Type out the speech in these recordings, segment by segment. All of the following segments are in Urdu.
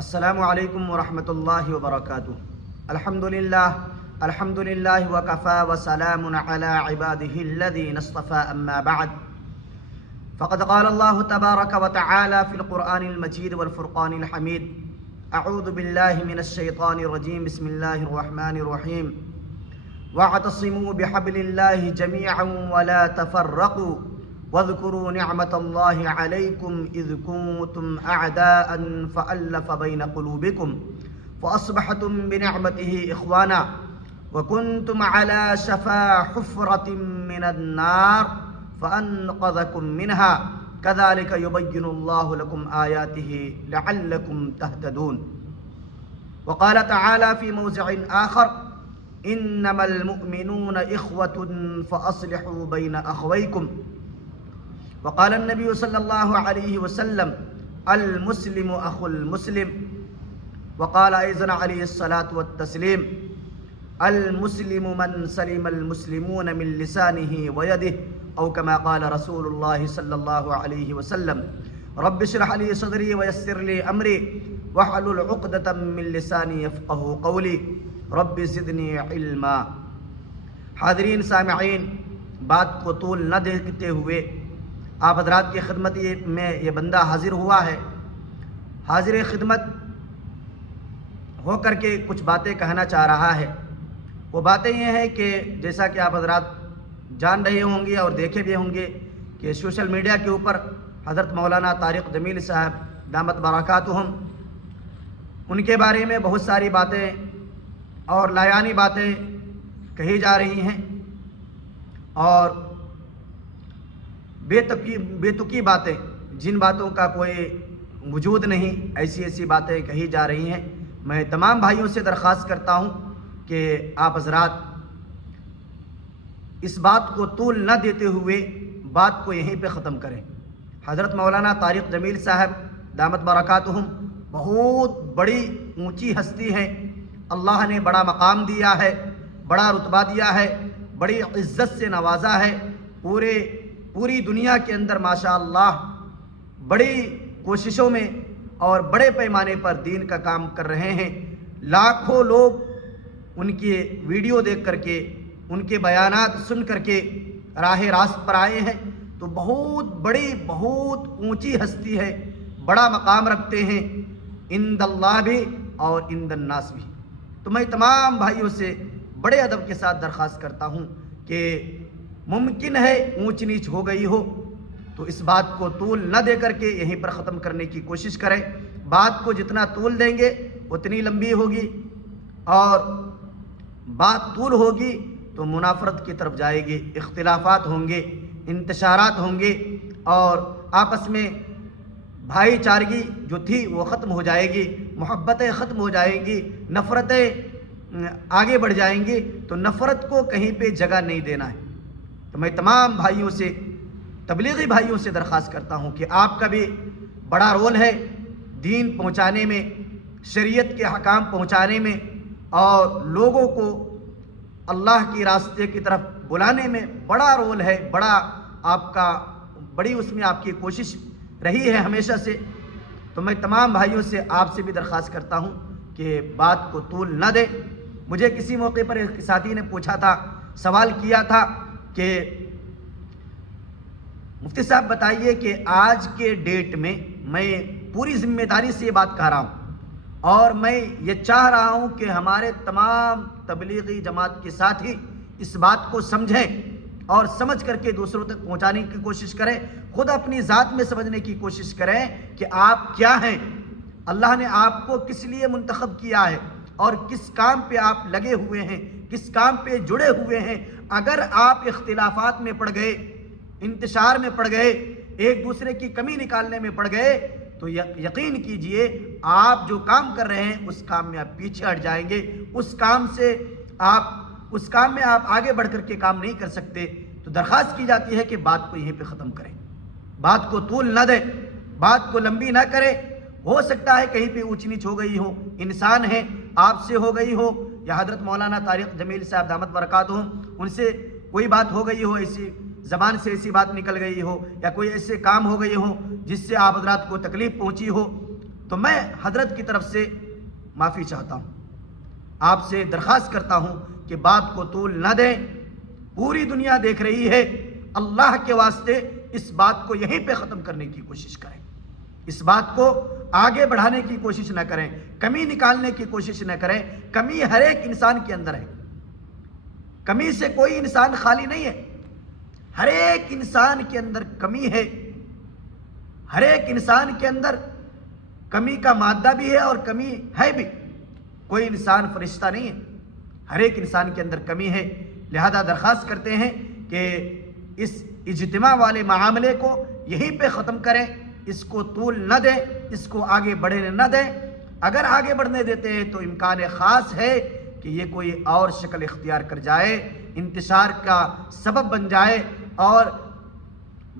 السلام علیکم ورحمۃ اللہ وبرکاتہ۔ الحمد للہ وکفى وسلام علی عباده الذین اصطفى اما بعد فقد قال الله تبارک وتعالى في القرآن المجید والفرقان الحمید اعوذ باللہ من الشیطان الرجیم بسم اللہ الرحمن الرحیم واعتصموا بحبل اللہ جميعا ولا تفرقوا واذكروا نعمة الله عليكم إذ كنتم أعداء فألف بين قلوبكم فأصبحتم بنعمته إخوانا وكنتم على شفا حفرة من النار فأنقذكم منها كذلك يبين الله لكم آياته لعلكم تهتدون. وقال تعالى في موضع آخر إنما المؤمنون إخوة فأصلحوا بين أخويكم. وقال النبي صلى الله عليه وسلم المسلم أخو المسلم. وقال أيضا عليه الصلاة والتسليم المسلم من سلم المسلمون من لسانه ويده أو كما قال رسول الله صلى الله عليه وسلم رب اشرح لي صدري ويسر لي أمري واحلل عقدة من لساني يفقهوا قولي رب زدني علما. حاضرین سامعین، بات کو طول نہ دیتے ہوئے آپ حضرات کی خدمت میں یہ بندہ حاضر ہوا ہے. حاضر خدمت ہو کر کے کچھ باتیں کہنا چاہ رہا ہے. وہ باتیں یہ ہیں کہ جیسا کہ آپ حضرات جان رہے ہوں گے اور دیکھے بھی ہوں گے کہ سوشل میڈیا کے اوپر حضرت مولانا طارق جمیل صاحب دامت برکاتہم ان کے بارے میں بہت ساری باتیں اور لایانی باتیں کہی جا رہی ہیں اور بے تکی باتیں، جن باتوں کا کوئی وجود نہیں، ایسی باتیں کہی جا رہی ہیں. میں تمام بھائیوں سے درخواست کرتا ہوں کہ آپ حضرات اس بات کو طول نہ دیتے ہوئے بات کو یہیں پہ ختم کریں. حضرت مولانا طارق جمیل صاحب دامت برکاتہم بہت بڑی اونچی ہستی ہے. اللہ نے بڑا مقام دیا ہے، بڑا رتبہ دیا ہے، بڑی عزت سے نوازا ہے. پوری دنیا کے اندر ماشاءاللہ بڑی کوششوں میں اور بڑے پیمانے پر دین کا کام کر رہے ہیں. لاکھوں لوگ ان کے ویڈیو دیکھ کر کے، ان کے بیانات سن کر کے راہ راست پر آئے ہیں. تو بہت بڑی، بہت اونچی ہستی ہے، بڑا مقام رکھتے ہیں عند اللہ بھی اور عند الناس بھی. تو میں تمام بھائیوں سے بڑے ادب کے ساتھ درخواست کرتا ہوں کہ ممکن ہے اونچ نیچ ہو گئی ہو تو اس بات کو طول نہ دے کر کے یہیں پر ختم کرنے کی کوشش کریں. بات کو جتنا طول دیں گے اتنی لمبی ہوگی اور بات طول ہوگی تو منافرت کی طرف جائے گی، اختلافات ہوں گے، انتشارات ہوں گے اور آپس میں بھائی چارگی جو تھی وہ ختم ہو جائے گی، محبتیں ختم ہو جائیں گی، نفرتیں آگے بڑھ جائیں گی. تو نفرت کو کہیں پہ جگہ نہیں دینا ہے. تو میں تمام بھائیوں سے، تبلیغی بھائیوں سے درخواست کرتا ہوں کہ آپ کا بھی بڑا رول ہے دین پہنچانے میں، شریعت کے احکام پہنچانے میں اور لوگوں کو اللہ کی راستے کی طرف بلانے میں بڑا رول ہے. بڑی اس میں آپ کی کوشش رہی ہے ہمیشہ سے. تو میں تمام بھائیوں سے، آپ سے بھی درخواست کرتا ہوں کہ بات کو طول نہ دے. مجھے کسی موقع پر ایک ساتھی نے پوچھا تھا، سوال کیا تھا کہ مفتی صاحب بتائیے کہ آج کے ڈیٹ میں میں پوری ذمہ داری سے یہ بات کہہ رہا ہوں اور میں یہ چاہ رہا ہوں کہ ہمارے تمام تبلیغی جماعت کے ساتھی اس بات کو سمجھیں اور سمجھ کر کے دوسروں تک پہنچانے کی کوشش کریں. خود اپنی ذات میں سمجھنے کی کوشش کریں کہ آپ کیا ہیں، اللہ نے آپ کو کس لیے منتخب کیا ہے اور کس کام پہ آپ لگے ہوئے ہیں، کس کام پہ جڑے ہوئے ہیں. اگر آپ اختلافات میں پڑ گئے، انتشار میں پڑ گئے، ایک دوسرے کی کمی نکالنے میں پڑ گئے تو یقین کیجئے آپ جو کام کر رہے ہیں اس کام میں آپ پیچھے ہٹ جائیں گے. اس کام میں آپ آگے بڑھ کر کے کام نہیں کر سکتے. تو درخواست کی جاتی ہے کہ بات کو یہیں پہ ختم کریں، بات کو طول نہ دیں، بات کو لمبی نہ کریں. ہو سکتا ہے کہیں پہ اونچ نیچ ہو گئی ہو، انسان ہے، آپ سے ہو گئی ہو یا حضرت مولانا طارق جمیل صاحب دامت برکاتہم ان سے کوئی بات ہو گئی ہو، ایسی زبان سے ایسی بات نکل گئی ہو یا کوئی ایسے کام ہو گئے ہوں جس سے آپ حضرات کو تکلیف پہنچی ہو. تو میں حضرت کی طرف سے معافی چاہتا ہوں، آپ سے درخواست کرتا ہوں کہ بات کو طول نہ دیں، پوری دنیا دیکھ رہی ہے، اللہ کے واسطے اس بات کو یہیں پہ ختم کرنے کی کوشش کریں، اس بات کو آگے بڑھانے کی کوشش نہ کریں، کمی نکالنے کی کوشش نہ کریں۔ کمی ہر ایک انسان کے اندر ہے، کمی سے کوئی انسان خالی نہیں ہے، ہر ایک انسان کے اندر کمی ہے، ہر ایک انسان کے اندر کمی کا مادہ بھی ہے اور کمی ہے بھی، کوئی انسان فرشتہ نہیں ہے، ہر ایک انسان کے اندر کمی ہے۔ لہذا درخواست کرتے ہیں کہ اس اجتماع والے معاملے کو یہیں پہ ختم کریں، اس کو طول نہ دیں، اس کو آگے بڑھنے نہ دیں۔ اگر آگے بڑھنے دیتے ہیں تو امکان خاص ہے کہ یہ کوئی اور شکل اختیار کر جائے، انتشار کا سبب بن جائے اور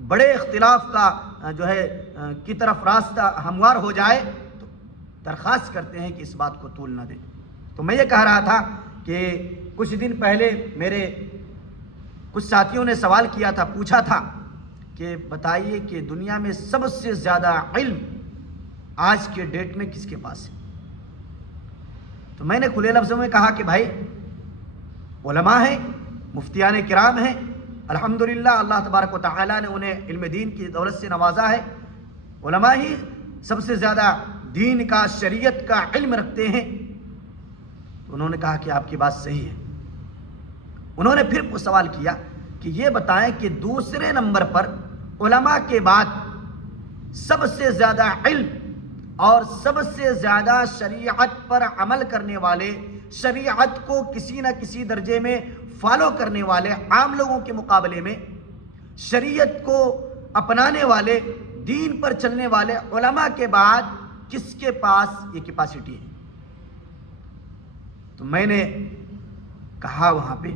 بڑے اختلاف کا کی طرف راستہ ہموار ہو جائے۔ تو درخواست کرتے ہیں کہ اس بات کو طول نہ دیں۔ تو میں یہ کہہ رہا تھا کہ کچھ دن پہلے میرے کچھ ساتھیوں نے سوال کیا تھا، پوچھا تھا کہ بتائیے کہ دنیا میں سب سے زیادہ علم آج کے ڈیٹ میں کس کے پاس ہے؟ تو میں نے کھلے لفظوں میں کہا کہ بھائی علماء ہیں، مفتیان کرام ہیں، الحمدللہ اللہ تبارک و تعالیٰ نے انہیں علم دین کی دولت سے نوازا ہے، علماء ہی سب سے زیادہ دین کا، شریعت کا علم رکھتے ہیں۔ تو انہوں نے کہا کہ آپ کی بات صحیح ہے۔ انہوں نے پھر سوال کیا کہ یہ بتائیں کہ دوسرے نمبر پر علماء کے بعد سب سے زیادہ علم اور سب سے زیادہ شریعت پر عمل کرنے والے، شریعت کو کسی نہ کسی درجے میں فالو کرنے والے عام لوگوں کے مقابلے میں شریعت کو اپنانے والے، دین پر چلنے والے علماء کے بعد کس کے پاس یہ کیپیسٹی ہے؟ تو میں نے کہا وہاں پہ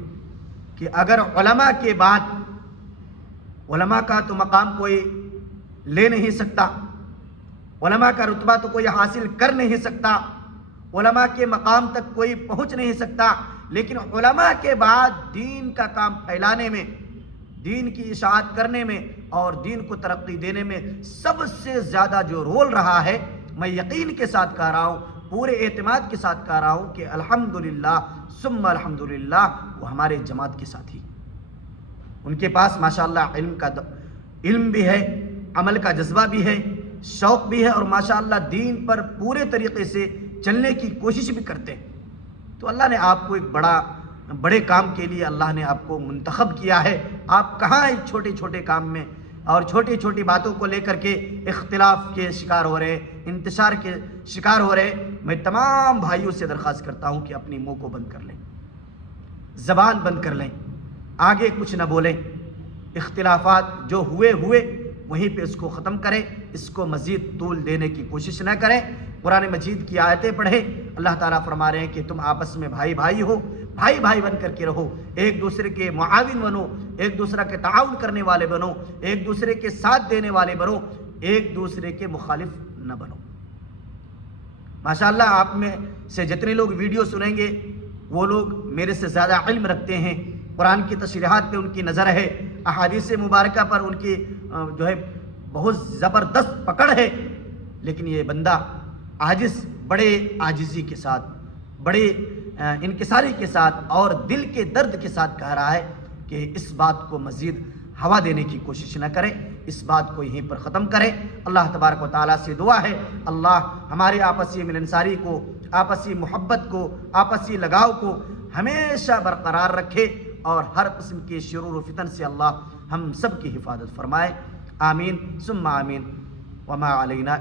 کہ اگر علماء کے بعد، علماء کا تو مقام کوئی لے نہیں سکتا، علماء کا رتبہ تو کوئی حاصل کر نہیں سکتا، علماء کے مقام تک کوئی پہنچ نہیں سکتا، لیکن علماء کے بعد دین کا کام پھیلانے میں، دین کی اشاعت کرنے میں اور دین کو ترقی دینے میں سب سے زیادہ جو رول رہا ہے، میں یقین کے ساتھ کہہ رہا ہوں، پورے اعتماد کے ساتھ کہہ رہا ہوں کہ الحمدللہ ثم الحمدللہ وہ ہمارے جماعت کے ساتھی، ان کے پاس ماشاءاللہ علم بھی ہے، عمل کا جذبہ بھی ہے، شوق بھی ہے اور ماشاءاللہ دین پر پورے طریقے سے چلنے کی کوشش بھی کرتے ہیں۔ تو اللہ نے آپ کو ایک بڑے کام کے لیے اللہ نے آپ کو منتخب کیا ہے۔ آپ کہاں ایک چھوٹے چھوٹے کام میں اور چھوٹی چھوٹی باتوں کو لے کر کے اختلاف کے شکار ہو رہے، انتشار کے شکار ہو رہے۔ میں تمام بھائیوں سے درخواست کرتا ہوں کہ اپنی منہ کو بند کر لیں، زبان بند کر لیں، آگے کچھ نہ بولیں، اختلافات جو ہوئے وہیں پہ اس کو ختم کریں، اس کو مزید طول دینے کی کوشش نہ کریں۔ قرآن مجید کی آیتیں پڑھیں، اللہ تعالیٰ فرما رہے ہیں کہ تم آپس میں بھائی ہو، بھائی بن کر کے رہو، ایک دوسرے کے معاون بنو، ایک دوسرے کے تعاون کرنے والے بنو، ایک دوسرے کے ساتھ دینے والے بنو، ایک دوسرے کے مخالف نہ بنو۔ ماشاءاللہ آپ میں سے جتنے لوگ ویڈیو سنیں گے وہ لوگ میرے سے زیادہ علم رکھتے ہیں، قرآن کی تشریحات پہ ان کی نظر ہے، احادیث مبارکہ پر ان کی بہت زبردست پکڑ ہے، لیکن یہ بندہ عاجز، بڑے عاجزی کے ساتھ، بڑے انکساری کے ساتھ اور دل کے درد کے ساتھ کہہ رہا ہے کہ اس بات کو مزید ہوا دینے کی کوشش نہ کریں، اس بات کو یہیں پر ختم کریں۔ اللہ تبارک و تعالیٰ سے دعا ہے اللہ ہمارے آپسی ملنساری کو، آپسی محبت کو، آپسی لگاؤ کو ہمیشہ برقرار رکھے اور ہر قسم کے شرور و فتن سے اللہ ہم سب کی حفاظت فرمائے۔ آمین ثم آمین۔ وما علینا